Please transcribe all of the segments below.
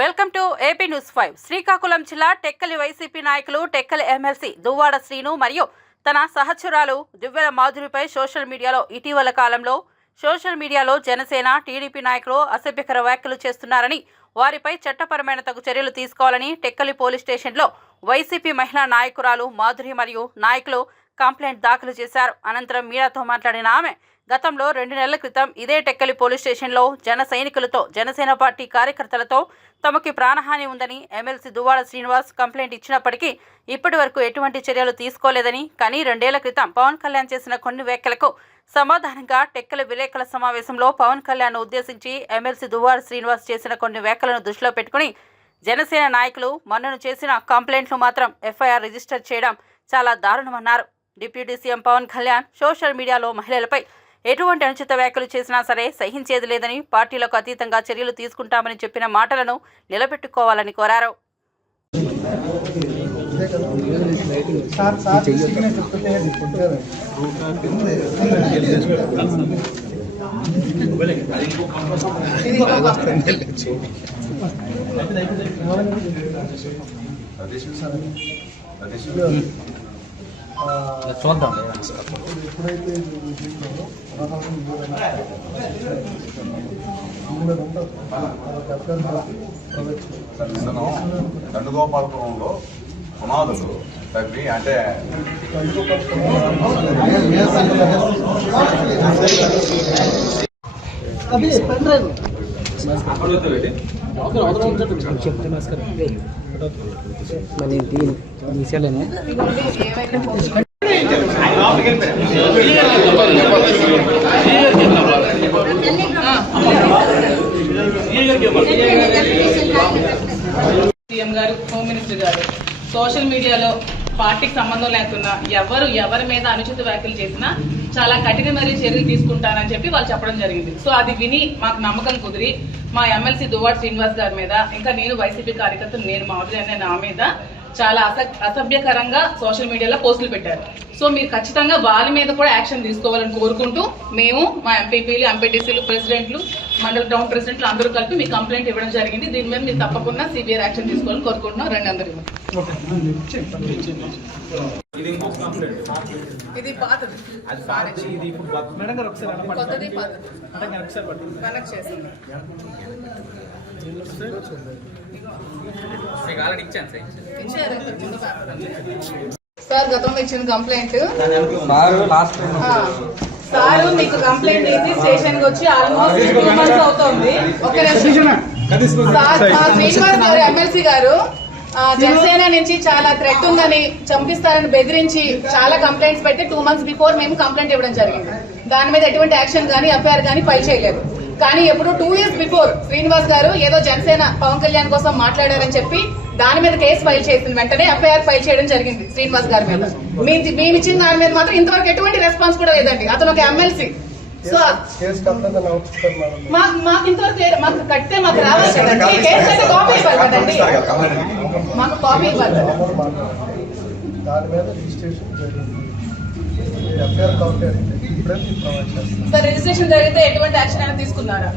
Welcome to AP news 5. Srikakulam జిల్లా Tekkali YCP నాయకులు Tekkali MLC Duvvada Srinu మరియు తన సహచరురాలు దివ్యల మాధురిపై సోషల్ మీడియాలో జనసేన టీడీపీ నాయకులు అసభ్యకర వ్యాఖ్యలు చేస్తున్నారని, వారిపై చట్టపరమైన తగు చర్యలు తీసుకోవాలని టెక్కలి పోలీస్ స్టేషన్లో వైసీపీ మహిళా నాయకురాలు మాధురి మరియు నాయకులు కంప్లైంట్ దాఖలు చేశారు. అనంతరం మీడియాతో మాట్లాడిన ఆమె, గతంలో 2 నెలల క్రితం ఇదే టెక్కలి పోలీస్ స్టేషన్లో జన సైనికులతో జనసేన పార్టీ కార్యకర్తలతో తమకి ప్రాణహాని ఉందని ఎమ్మెల్సీ దువ్వాడ శ్రీనివాస్ కంప్లైంట్ ఇచ్చినప్పటికీ ఇప్పటి వరకు ఎటువంటి చర్యలు తీసుకోలేదని, కానీ 2 ఏళ్ల క్రితం పవన్ కళ్యాణ్ చేసిన కొన్ని వ్యాఖ్యలకు సమాధానంగా టెక్కలి విలేకరుల సమావేశంలో పవన్ కళ్యాణ్ ఉద్దేశించి ఎమ్మెల్సీ దువ్వాడ శ్రీనివాస్ చేసిన కొన్ని వ్యాఖ్యలను దృష్టిలో పెట్టుకుని జనసేన నాయకులు మొన్నను చేసిన కంప్లైంట్లు మాత్రం ఎఫ్ఐఆర్ రిజిస్టర్ చేయడం చాలా దారుణమన్నారు. Deputy CM Pawan Kalyan social మీడియాలో మహిళలపై ఎటువంటి అనుచిత వ్యాఖ్యలు చేసినా సరే సహించేది లేదని, పార్టీలకు అతీతంగా చర్యలు తీసుకుంటామని చెప్పిన మాటలను నిలబెట్టుకోవాలని కోరారు. చూద్దాం. ఎప్పుడైతే దండుగోపాలపురంలో పునాదులు తగ్గి అంటే మళ్ళీ విషయాలేనే సీఎం గారు, హోమ్ మినిస్టర్ గారు సోషల్ మీడియాలో పార్టీకి సంబంధం లేకుండా ఎవరి మీద అనుచిత వ్యాఖ్యలు చేసినా చాలా కఠినమైన చర్యలు తీసుకుంటానని చెప్పి వాళ్ళు చెప్పడం జరిగింది. సో అది విని మాకు నమ్మకం కుదిరి మా ఎమ్మెల్సీ దువ్వాడ శ్రీనివాస్ గారి మీద, ఇంకా నేను వైసీపీ కార్యకర్తలు నేను మాధురి అనే నా మీద చాలా అసభ్యకరంగా సోషల్ మీడియాలో పోస్టులు పెట్టారు. సో మీరు ఖచ్చితంగా వాళ్ళ మీద కూడా యాక్షన్ తీసుకోవాలని కోరుకుంటూ మేము మా ఎంపీపీలు, ఎంపీటీసీలు, ప్రెసిడెంట్లు, మండల టౌన్ ప్రెసిడెంట్లు అందరూ కలిపి మీ కంప్లైంట్ ఇవ్వడం జరిగింది. దీని మీద మీరు తప్పకుండా సివియర్ యాక్షన్ తీసుకోవాలని కోరుకుంటున్నాం. రండి అందరూ. ఇది పాతది, కొత్తది కనెక్ట్ చేసింది. సార్ గతంలో ఇచ్చిన కంప్లైంట్ సార్ మీకు కంప్లైంట్ ఇచ్చి స్టేషన్ కి వచ్చి ఆల్మోస్ట్ 2 months అవుతుంది. ఒక శ్రీనివాస్ గారు ఎమ్మెల్సీ గారు జనసేన నుంచి చాలా థ్రెట్ ఉందని, చంపిస్తారని బెదిరించి చాలా కంప్లైంట్స్ పెట్టి 2 months బిఫోర్ మేము కంప్లైంట్ ఇవ్వడం జరిగింది. దాని మీద ఎటువంటి యాక్షన్ గానీ ఎఫ్ఐఆర్ గానీ ఫైల్ చేయలేదు. కానీ ఎప్పుడు 2 years బిఫోర్ శ్రీనివాస్ గారు ఏదో జనసేన పవన్ కళ్యాణ్ కోసం మాట్లాడారని చెప్పి దాని మీద కేసు ఫైల్ చేసిన వెంటనే ఎఫ్ఐఆర్ ఫైల్ చేయడం జరిగింది శ్రీనివాస్ గారి మీద. మేము ఇచ్చిన దాని మీద మాత్రం ఇంతవరకు ఎటువంటి రెస్పాన్స్ కూడా లేదండి. అతను ఒక ఎమ్మెల్సీ. సో మాకు ఇంతవరకు మాకు కట్టితే మాకు రావాలి కదండి, కేసు అయితే కాపీ ఇవ్వాలి కదండి, మాకు కాపీ ఇవ్వాలి. సార్ రిజిస్ట్రేషన్ జరిగితే ఎటువంటి యాక్షన్ అయినా తీసుకున్నారా?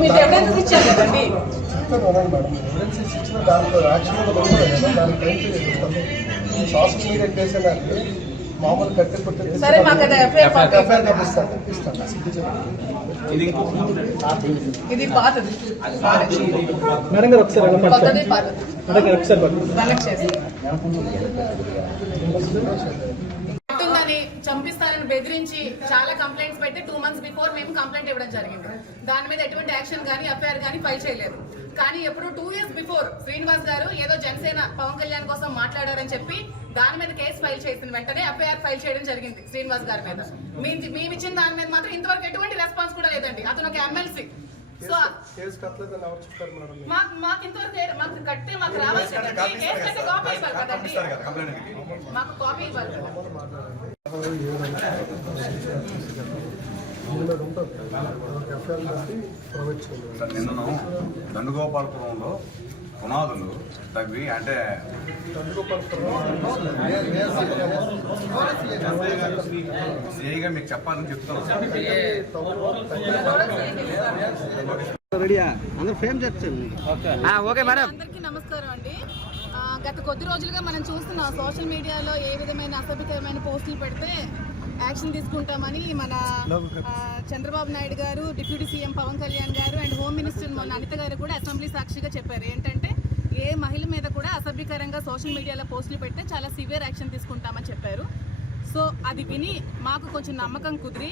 మీకు ఎవిడెన్స్ ఇచ్చారు కదండి. సరే మాకు ఇది పాతది, కొత్తది పాతది కనెక్ట్ చేసి చంపిస్తారని బెదిరించి చాలా కంప్లైంట్స్ పెట్టి 2 months బిఫోర్ మేము కంప్లైంట్ ఇవ్వడం జరిగింది. దాని మీద ఎటువంటి యాక్షన్ గానీ ఎఫ్ఐఆర్ గానీ ఫైల్ చేయలేదు. కానీ ఎప్పుడు 2 years బిఫోర్ శ్రీనివాస్ గారు ఏదో జనసేన పవన్ కళ్యాణ్ కోసం మాట్లాడారని చెప్పి దాని మీద కేసు ఫైల్ చేసిన వెంటనే ఎఫ్ఐఆర్ ఫైల్ చేయడం జరిగింది శ్రీనివాస్ గారి మీద. మేము ఇచ్చిన దాని మీద మాత్రం ఇంతవరకు ఎటువంటి రెస్పాన్స్ కూడా లేదండి. అతను ఒక ఎమ్మెల్సీ. సో మాకు ఇంతవరకు మాకు కట్టితే మాకు రావాలి కదండి, కేసు అయితే కాపీ ఇవ్వాలి కదండి, మాకు కాపీ ఇవ్వాలి కదా. నిన్న దండుగోపాలపురంలో పునాదులు తగ్గి అంటే సిఐగా మీకు చెప్పాలని చెప్తున్నాను. Okay madam. అందరికీ నమస్కారం అండి. గత కొద్ది రోజులుగా మనం చూస్తున్నాం సోషల్ మీడియాలో ఏ విధమైన అసభ్యకరమైన పోస్టులు పెడితే యాక్షన్ తీసుకుంటామని మన చంద్రబాబు నాయుడు గారు, డిప్యూటీ సీఎం పవన్ కళ్యాణ్ గారు అండ్ హోమ్ మినిస్టర్ మొన్న అనిత గారు కూడా అసెంబ్లీ సాక్షిగా చెప్పారు. ఏంటంటే ఏ మహిళ మీద కూడా అసభ్యకరంగా సోషల్ మీడియాలో పోస్టులు పెడితే చాలా సివియర్ యాక్షన్ తీసుకుంటామని చెప్పారు. సో అది విని మాకు కొంచెం నమ్మకం కుదిరి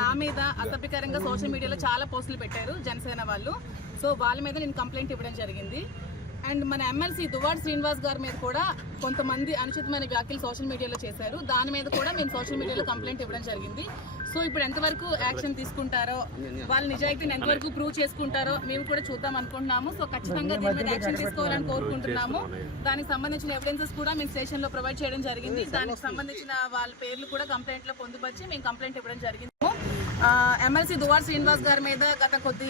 నా మీద అసభ్యకరంగా సోషల్ మీడియాలో చాలా పోస్టులు పెట్టారు జనసేన వాళ్ళు. సో వాళ్ళ మీద నేను కంప్లైంట్ ఇవ్వడం జరిగింది. అండ్ మన ఎమ్మెల్సీ దువ్వాడ శ్రీనివాస్ గారి మీద కూడా కొంతమంది అనుచితమైన వ్యాఖ్యలు సోషల్ మీడియాలో చేశారు. దాని మీద కూడా మేము సోషల్ మీడియాలో కంప్లైంట్ ఇవ్వడం జరిగింది. సో ఇప్పుడు ఎంతవరకు యాక్షన్ తీసుకుంటారో, వాళ్ళ నిజాయితీని ఎంతవరకు ప్రూవ్ చేసుకుంటారో మేము కూడా చూద్దాం అనుకుంటున్నాము. సో ఖచ్చితంగా దీని మీద యాక్షన్ తీసుకోవాలని కోరుకుంటున్నాము. దానికి సంబంధించిన ఎవిడెన్సెస్ కూడా మేము స్టేషన్లో ప్రొవైడ్ చేయడం జరిగింది. దానికి సంబంధించిన వాళ్ళ పేర్లు కూడా కంప్లైంట్లో పొందుపరిచి మేము కంప్లైంట్ ఇవ్వడం జరిగింది. ఎమ్మెల్సీ దువ్వాడ శ్రీనివాస్ గారి మీద గత కొద్ది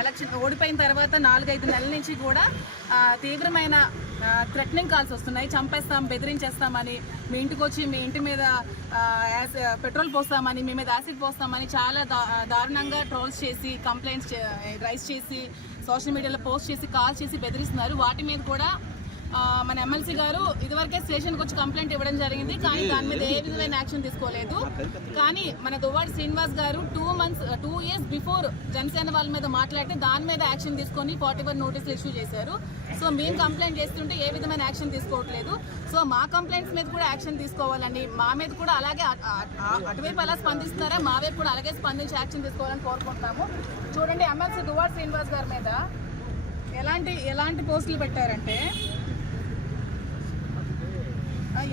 ఎలక్షన్ ఓడిపోయిన తర్వాత 4-5 నెలల నుంచి కూడా తీవ్రమైన థ్రెటనింగ్ కాల్స్ వస్తున్నాయి. చంపేస్తాం, బెదిరించేస్తామని, మీ ఇంటికి వచ్చి మీ ఇంటి మీద పెట్రోల్ పోస్తామని, మీ మీద యాసిడ్ పోస్తామని చాలా దారుణంగా ట్రోల్స్ చేసి, కంప్లైంట్స్ రైజ్ చేసి, సోషల్ మీడియాలో పోస్ట్ చేసి, కాల్స్ చేసి బెదిరిస్తున్నారు. వాటి మీద కూడా మన ఎమ్మెల్సీ గారు ఇదివరకే స్టేషన్కి వచ్చి కంప్లైంట్ ఇవ్వడం జరిగింది. కానీ దాని మీద ఏ విధమైన యాక్షన్ తీసుకోలేదు. కానీ మన దువ్వాడ శ్రీనివాస్ గారు 2 years బిఫోర్ జనసేన వాళ్ళ మీద మాట్లాడితే దాని మీద యాక్షన్ తీసుకొని 41 నోటీసులు ఇష్యూ చేశారు. సో మేము కంప్లైంట్ చేస్తుంటే ఏ విధమైన యాక్షన్ తీసుకోవట్లేదు. సో మా కంప్లైంట్స్ మీద కూడా యాక్షన్ తీసుకోవాలని, మా మీద కూడా అలాగే అటువైపు ఎలా స్పందిస్తున్నారా మా వైపు కూడా అలాగే స్పందించి యాక్షన్ తీసుకోవాలని కోరుకుంటున్నాము. చూడండి, ఎమ్మెల్సీ దువ్వాడ శ్రీనివాస్ గారి మీద ఎలాంటి పోస్టులు పెట్టారంటే,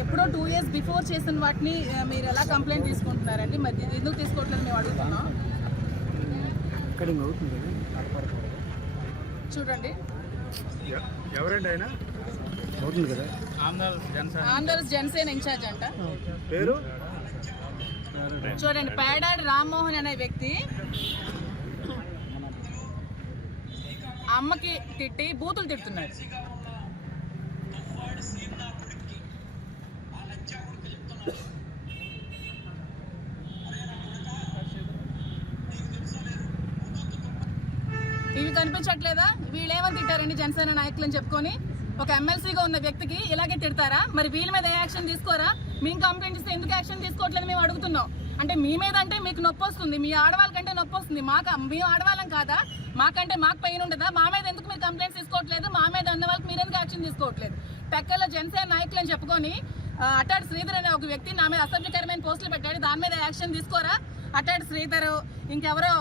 ఎప్పుడో 2 years బిఫోర్ చేసిన వాటిని మీరు ఎలా కంప్లైంట్ తీసుకుంటున్నారండి? మరి ఎందుకు తీసుకోవట్లేదు మేము అడుగుతున్నాం. చూడండి, ఆంధ్రప్రదేశ్ జనసేన ఇన్ఛార్జ్ అంట. చూడండి, పేడాడి రామ్మోహన్ అనే వ్యక్తి అమ్మకి తిట్టి బూతులు తిడుతున్నాడు. ఇవి కనిపించట్లేదా? వీళ్ళేమని తిట్టారండి జనసేన నాయకులు అని చెప్పుకొని? ఒక ఎమ్మెల్సీగా ఉన్న వ్యక్తికి ఇలాగే తిడతారా? మరి వీళ్ళ మీద ఏ యాక్షన్ తీసుకోరా? మేము కంప్లైంట్ ఇస్తే ఎందుకు యాక్షన్ తీసుకోవట్లేదు మేము అడుగుతున్నాం. అంటే మీ మీద అంటే మీకు నొప్పి వస్తుంది, మీ ఆడవాళ్ళకంటే నొప్పి వస్తుంది. మేము ఆడవాళ్ళం కాదా? మాకంటే మాకు పెయిన్ ఉండదా? మా మీద ఎందుకు మీరు కంప్లైంట్స్ తీసుకోవట్లేదు? మా మీద అన్న వాళ్ళకి మీరు ఎందుకు యాక్షన్ తీసుకోవట్లేదు? టెక్కల్లో జనసేన నాయకులు అని చెప్పుకొని అట్టాడు శ్రీధర్ అనే ఒక వ్యక్తి నా మీద అసభ్యకరమైన పోస్టులు పెట్టాడు. దాని మీద యాక్షన్ తీసుకోరా? అట్టాడు శ్రీధర్, ఇంకెవరో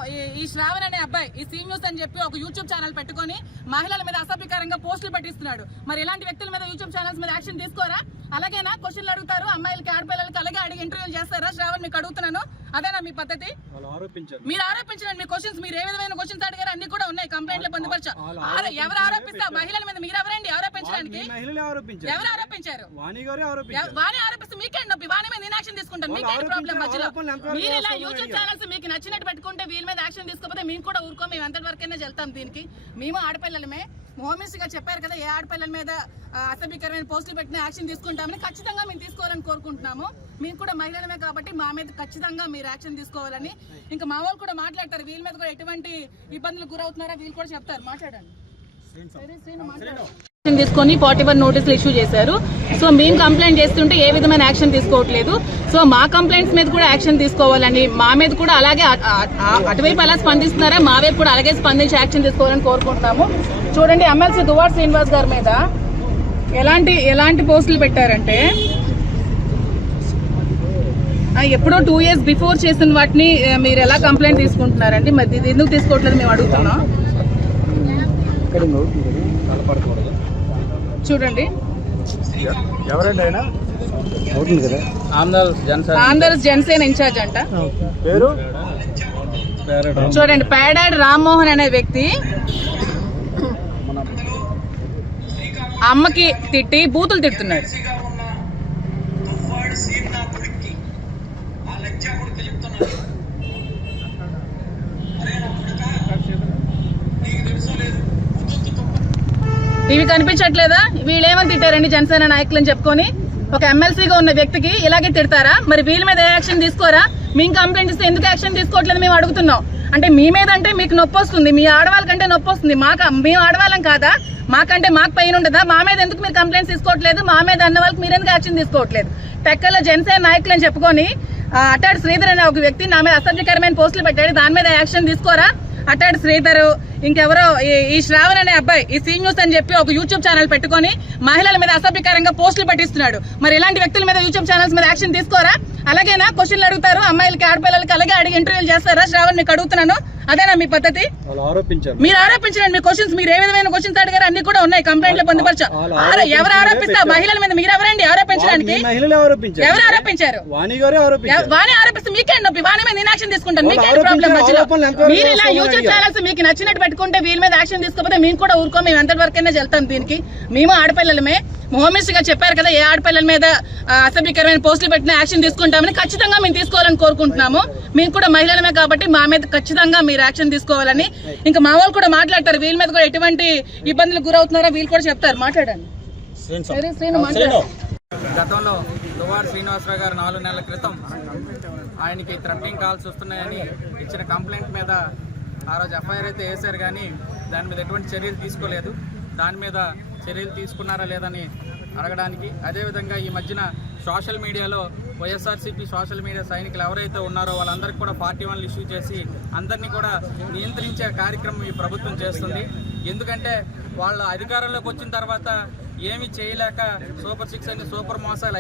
ఈ శ్రావణ్ అనే అబ్బాయి ఈ సీ న్యూస్ అని చెప్పి ఒక యూట్యూబ్ ఛానల్ పెట్టుకొని మహిళల మీద అసభ్యకరంగా పోస్టులు పెట్టిస్తున్నాడు. మరి ఇలాంటి వ్యక్తుల మీద యూట్యూబ్ ఛానల్స్ మీద యాక్షన్ తీసుకోరా? అలాగేనా క్వశ్చన్లు అడుగుతారు అమ్మాయిలకి, ఆడపిల్లలకి అలాగే అడిగి ఇంటర్వ్యూలు చేస్తారా? శ్రావణ్, మీకు అడుగుతున్నాను, అదేనా మీ పద్ధతి? మీరు ఆరోపించండి. మీ క్వశ్చన్స్, మీరు ఏ విధమైన క్వశ్చన్స్ అడిగారు అన్ని కూడా ఉన్నాయి కంప్లైంట్ లో పొందుపరచా. ఎవరు ఆరోపిస్తారు? మహిళల మీద మీరు ఎవరండి ఆరోపించడానికి? ఎవరు ఆరోపించారు? వాణి ఆరోపిస్తే మీకేంటి నొప్పి? వాణి మీద నేను యాక్షన్ తీసుకుంటాను, మీకేంటి ప్రాబ్లం? మధ్యలో మీరు ఇలా యూట్యూబ్ ఛానల్స్ మీకు నచ్చినట్టు పెట్టుకుంటే వీళ్ళ మీద యాక్షన్ తీసుకోకపోతే మేము కూడా ఊరుకో, మేము ఎంతటి వరకైనా వెళ్తాం. దీనికి మేము ఆడపిల్లలమే. హోమ్ మినిస్టర్ గారు చెప్పారు కదా, ఏ ఆడపిల్లల మీద అసభ్యకరమైన పోస్టులు పెట్టిన యాక్షన్ తీసుకుంటామని. ఖచ్చితంగా మేము తీసుకోవాలని కోరుకుంటున్నాము. మేము కూడా మహిళలమే కాబట్టి మా మీద ఖచ్చితంగా మీరు యాక్షన్ తీసుకోవాలని. ఇంకా మా వాళ్ళు కూడా మాట్లాడతారు, వీళ్ళ మీద కూడా ఎటువంటి ఇబ్బందులు గురవుతున్నారో వీళ్ళు కూడా చెప్తారు. మాట్లాడండి. తీసుకొని 41 నోటీసులు ఇష్యూ చేశారు. సో మేము కంప్లైంట్ చేస్తుంటే ఏ విధమైన యాక్షన్ తీసుకోవట్లేదు. సో మా కంప్లైంట్స్ మీద కూడా యాక్షన్ తీసుకోవాలని, మా మీద కూడా అలాగే అటువైపు ఎలా స్పందిస్తున్నారా మా వైపు కూడా అలాగే స్పందించి యాక్షన్ తీసుకోవాలని కోరుకుంటున్నాము. చూడండి, ఎమ్మెల్సీ దువ్వాడ శ్రీనివాస్ గారి మీద ఎలాంటి పోస్టులు పెట్టారంటే, ఎప్పుడో 2 years బిఫోర్ చేసిన వాటిని మీరు ఎలా కంప్లైంట్ తీసుకుంటున్నారండి? మరి ఇది ఎందుకు తీసుకోవట్లేదు మేము అడుగుతున్నాం. చూడండి, ఆంధ్రప్రదేశ్ జనసేన ఇన్ఛార్జ్ అంట. చూడండి, పేడాడి రామ్మోహన్ అనే వ్యక్తి అమ్మకి తిట్టి బూతులు తిడుతున్నాడు. ఇవి కనిపించట్లేదా? వీళ్ళేమని తిట్టారండి జనసేన నాయకులు అని చెప్పుకొని? ఒక ఎమ్మెల్సీగా ఉన్న వ్యక్తికి ఇలాగే తిడతారా? మరి వీళ్ళ మీద యాక్షన్ తీసుకోరా? మేము కంప్లైంట్ ఇస్తే ఎందుకు యాక్షన్ తీసుకోవట్లేదు మేము అడుగుతున్నాం. అంటే మీ మీద అంటే మీకు నొప్పి వస్తుంది, మీ ఆడవాళ్ళకంటే నొప్పి వస్తుంది, మేము ఆడవాళ్ళం కాదా? మాకంటే మాకు పైన ఉండదా? మా మీద ఎందుకు మీరు కంప్లైంట్స్ తీసుకోవట్లేదు? మా మీద అన్న వాళ్ళకి మీరు ఎందుకు యాక్షన్ తీసుకోవట్లేదు? టెక్కల్లో జనసేన నాయకులు అని చెప్పుకొని అట్టాడు శ్రీధర్ అనే ఒక వ్యక్తి నా మీద అసభ్యకరమైన పోస్టులు పెట్టాడు, దాని మీద యాక్షన్ తీసుకోరా? అట్టాడు శ్రీధర్, ఇంకెవరో ఈ శ్రావణ్ అనే అబ్బాయి ఈ సీ న్యూస్ అని చెప్పి ఒక యూట్యూబ్ ఛానల్ పెట్టుకొని మహిళల మీద అసభ్యకరంగా పోస్టులు పెట్టిస్తున్నాడు. మరి ఇలాంటి వ్యక్తుల మీద యూట్యూబ్ ఛానల్స్ మీద యాక్షన్ తీసుకోరా? అలాగేనా క్వశ్చన్లు అడుగుతారు అమ్మాయిలకి, ఆడపిల్లలకి అలాగే అడిగి ఇంటర్వ్యూలు చేస్తారా? శ్రావణ్ మీకు అడుగుతున్నాను, అదేనా మీ పద్ధతి? మీరు ఆరోపించండి, మీ క్వశ్చన్స్ మీరు ఏ విధమైన క్వశ్చన్స్ అడిగారు అన్ని కూడా ఉన్నాయి, కంప్లైంట్ లో పొందుపరచా. ఎవరు ఆరోపిస్తారు? మహిళల మీద మీరు ఎవరండి ఆరోపించడానికి? ఎవరు ఆరోపించారు? వాణి ఆరోపిస్తే మీకేంటి నొప్పి? వాణి మీద నేను యాక్షన్ తీసుకుంటాను, మీకేంటి ప్రాబ్లం? మధ్యలో మీరు ఇలా యూట్యూబ్ ఛానల్స్ మీకు నచ్చినట్టు పెట్టుకుంటే వీళ్ళ మీద యాక్షన్ తీసుకోకపోతే మేము కూడా ఊరుకో, మేము ఎంతవరకైనా వెళ్తాం దీనికి. మేము ఆడపిల్లలమే, హోమ్ మినిస్టర్ గారు చెప్పారు కదా, ఏ ఆడపిల్లల మీద అసభ్యకరమైన పోస్టులు పెట్టినా యాక్షన్ తీసుకుంటామని. ఖచ్చితంగా మేము తీసుకోవాలని కోరుకుంటున్నాము. మేము కూడా మహిళలమే కాబట్టి మా మీద ఖచ్చితంగా మీరు యాక్షన్ తీసుకోవాలని. ఇంకా మా వాళ్ళు కూడా మాట్లాడతారు, వీళ్ళ మీద కూడా ఎటువంటి ఇబ్బందులకు గురవుతున్నారో వీళ్ళు కూడా చెప్తారు. మాట్లాడండి. గతంలో దువ్వాడ శ్రీనివాసరావు గారు 4 నెలల క్రితం ఆయనకి థ్రెటనింగ్ కాల్స్ వస్తున్నాయని ఇచ్చిన కంప్లైంట్ మీద ఆ రోజు ఎఫ్ఐఆర్ అయితే వేశారు, కానీ దాని మీద ఎటువంటి చర్యలు తీసుకోలేదు. దాని మీద చర్యలు తీసుకున్నారా లేదని అడగడానికి, అదేవిధంగా ఈ మధ్యన సోషల్ మీడియాలో వైఎస్ఆర్సీపీ సోషల్ మీడియా సైనికులు ఎవరైతే ఉన్నారో వాళ్ళందరికీ కూడా 41 ఇష్యూ చేసి అందరినీ కూడా నియంత్రించే కార్యక్రమం ఈ ప్రభుత్వం చేస్తుంది. ఎందుకంటే వాళ్ళ అధికారంలోకి వచ్చిన తర్వాత ఏమి చేయలేక సూపర్ 6 అని సూపర్ మోసాలు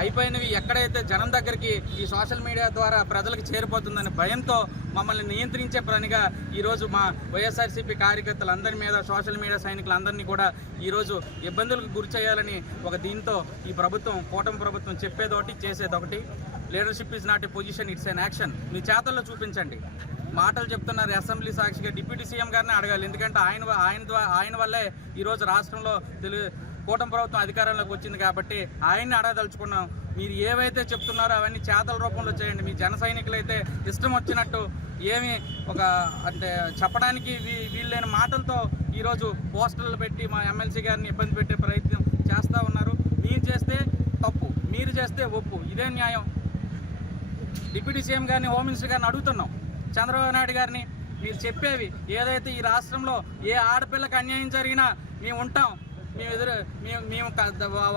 అయిపోయినవి ఎక్కడైతే జనం దగ్గరికి ఈ సోషల్ మీడియా ద్వారా ప్రజలకు చేరిపోతుందనే భయంతో మమ్మల్ని నియంత్రించే పనిగా ఈరోజు మా వైఎస్ఆర్సీపీ కార్యకర్తలందరి మీద సోషల్ మీడియా సైనికులందరినీ కూడా ఈరోజు ఇబ్బందులకు గురి చేయాలని ఒక దీంతో ఈ ప్రభుత్వం, కూటమి ప్రభుత్వం చెప్పేదొకటి చేసేదొకటి. Leadership is not a position, it's an action. మీ చేతల్లో చూపించండి. మాటలు చెప్తున్నారు, అసెంబ్లీ సాక్షిగా డిప్యూటీ సీఎం గారిని అడగాలి. ఎందుకంటే ఆయన వల్లే ఈరోజు రాష్ట్రంలో కూటమి ప్రభుత్వం అధికారంలోకి వచ్చింది కాబట్టి ఆయన్ని అడగదలుచుకున్నాం. మీరు ఏవైతే చెప్తున్నారో అవన్నీ చేతల రూపంలో చేయండి. మీ జన సైనికులైతే ఇష్టం వచ్చినట్టు ఏమి అంటే చెప్పడానికి వీళ్ళైన మాటలతో ఈరోజు పోస్టర్లు పెట్టి మా ఎమ్మెల్సీ గారిని ఇబ్బంది పెట్టే ప్రయత్నం చేస్తూ ఉన్నారు. మీరు చేస్తే తప్పు, మీరు చేస్తే ఒప్పు, ఇదే న్యాయం. డిప్యూటీ సీఎం గారిని, హోమ్ మినిస్టర్ గారిని అడుగుతున్నాం, చంద్రబాబు నాయుడు గారిని, మీరు చెప్పేవి ఏదైతే ఈ రాష్ట్రంలో ఏ ఆడపిల్లకి అన్యాయం జరిగినా మేము ఉంటాం, మేము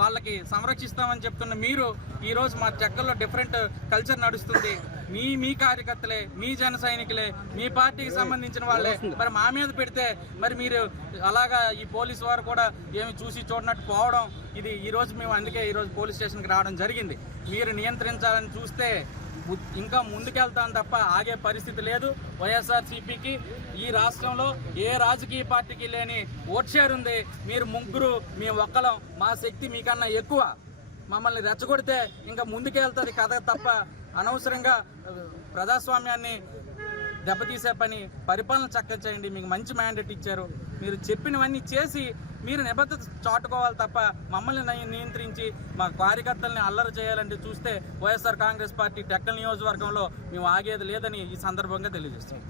వాళ్ళకి సంరక్షిస్తామని చెప్తున్న మీరు ఈరోజు మా జగ్గల్లో డిఫరెంట్ కల్చర్ నడుస్తుంది. మీ కార్యకర్తలే, మీ జన సైనికులే, మీ పార్టీకి సంబంధించిన వాళ్ళే మరి మా మీద పెడితే మరి మీరు అలాగా ఈ పోలీసు వారు కూడా ఏమి చూసి చూడనట్టు పోవడం, ఇది ఈరోజు మేము అందుకే ఈరోజు పోలీస్ స్టేషన్కి రావడం జరిగింది. మీరు నియంత్రించాలని చూస్తే ఇంకా ముందుకెళ్తాం తప్ప ఆగే పరిస్థితి లేదు. వైఎస్ఆర్సీపీకి ఈ రాష్ట్రంలో ఏ రాజకీయ పార్టీకి లేని ఓట్ షేర్ ఉంది. మీరు ముగ్గురు, మీ ఒక్కలం, మా శక్తి మీకన్నా ఎక్కువ. మమ్మల్ని రెచ్చగొడితే ఇంకా ముందుకెళ్తుంది కథ తప్ప అనవసరంగా ప్రజాస్వామ్యాన్ని దెబ్బతీసే పని, పరిపాలన చక్కగా చేయండి. మీకు మంచి మ్యాండేట్ ఇచ్చారు, మీరు చెప్పినవన్నీ చేసి మీరు నిబద్ధత చాటుకోవాలి తప్ప మమ్మల్ని నియంత్రించి మా కార్యకర్తల్ని అల్లరి చేయాలంటే చూస్తే వైఎస్ఆర్ కాంగ్రెస్ పార్టీ టెక్కల్ నియోజకవర్గంలో మేము ఆగేది లేదని ఈ సందర్భంగా తెలియజేస్తున్నాం.